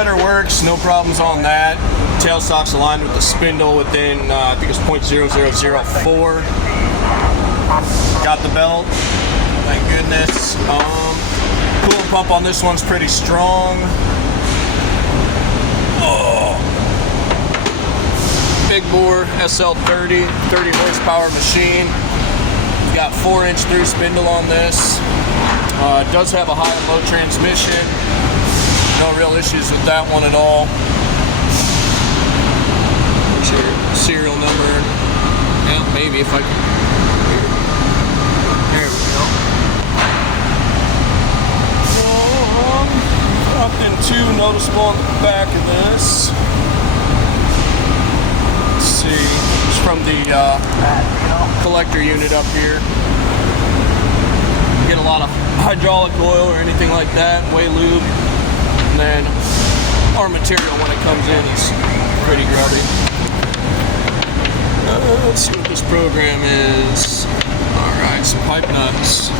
setter works, no problems on that. Tailstock's aligned with the spindle within, I think it's 0.0004. Got the belt, thank goodness. Coolant pump on this one's pretty strong. Oh. Big bore SL-30, 30 horsepower machine. Got 4-inch through spindle on this. It does have a high and low transmission. No real issues with that one at all. What's your serial number? Yeah, maybe if I can. There we go. Nothing too noticeable on the back of this. Let's see. It's from the collector unit up here. Get a lot of hydraulic oil or anything like that, way lube. And then our material when it comes in is pretty grubby. Let's see what this program is. Alright, some pipe nuts.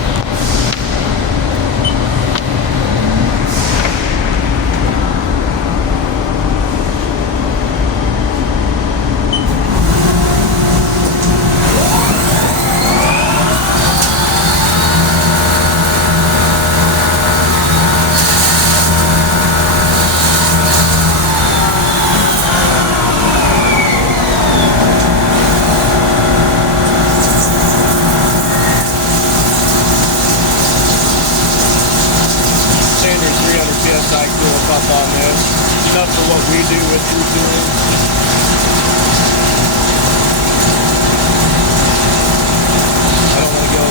PSI coolant up on this. Enough for what we do with retooling. I don't want to go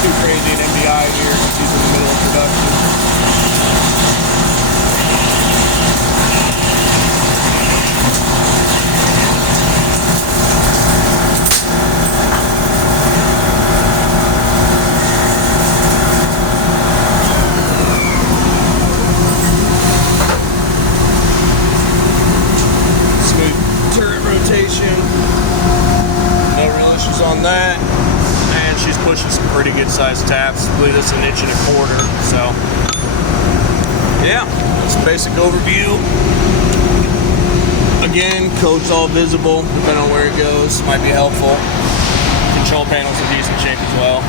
too crazy in MDI here because he's in the middle of production. No real issues on that, and she's pushing some pretty good sized taps. I believe that's 1.25 inches. So yeah, that's a basic overview. Again, code's all visible depending on where it goes, might be helpful. Control panel's in decent shape as well.